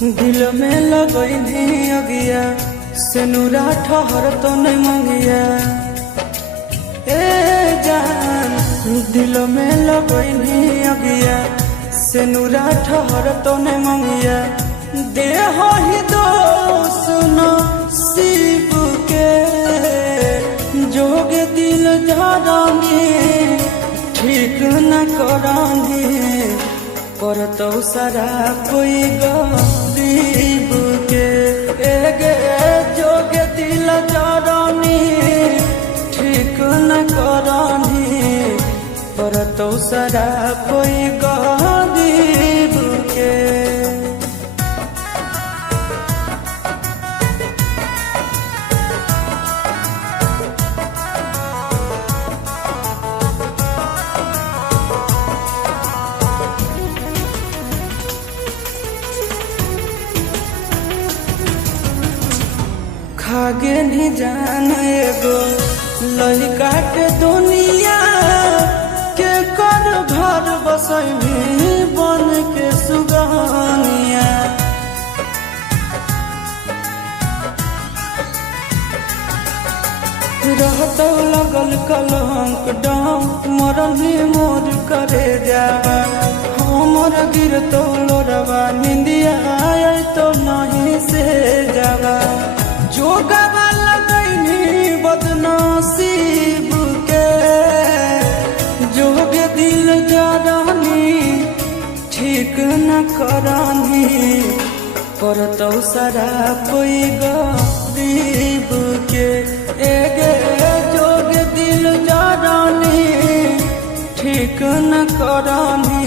दिल में लगैनी अगिया सेनुरा ठहर तो नहीं मंगिया। ए जान दिल में लगैनी अगिया सेनुरा ठहर तो नहीं मंगिया। देह ही दोस्त न शिव के जोग दिल जानी ठीक न करानी पर तो सारा कोई गरीब के एगे जोग दिल जानी ठीक न करानी पर तो सारा कोई गरीब के। खागे नहीं जान एगो लड़का के दुनिया के कर घर बसैनी बन के सुगनिया। रहतो लगल कलंक डाम मरनी मोर करे जावा हमर गिरतो लोरवा निंदिया आए तो नहीं से जावा। जोगवा लगैनी बदनसीब के जोग दिल जानी ठीक न करानी पर तो सारा कोई गरीब के एगे जोग दिल जानी ठीक न करानी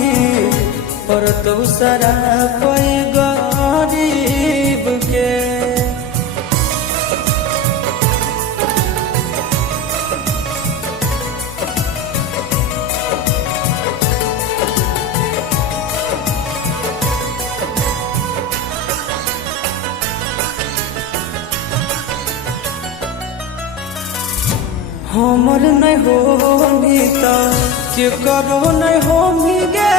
पर तो सारा कोई गरीब के। हमर नहीं होनी तो के करो नहीं होमी गे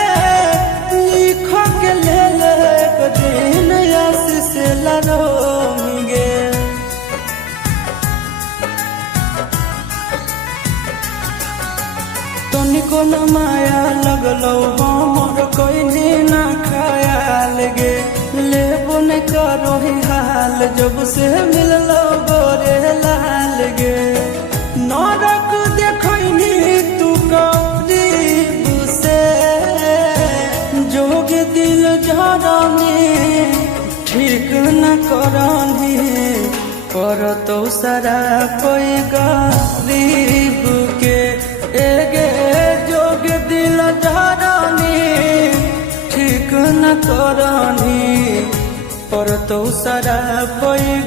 लिख के ले दिन आशीष लरोमी गे। तनिको न माया लगलो हमर कोई न ख्याल गे लेबो नहीं करो ही हाल जब से मिललो गोरे लाल गे। नरक देखनी तू गरीब से जोग दिल जानी ठीक न करानी पर तो सारा कोई गरीब के एगे जोग दिल जानी ठीक न करानी पर तो सारा कोई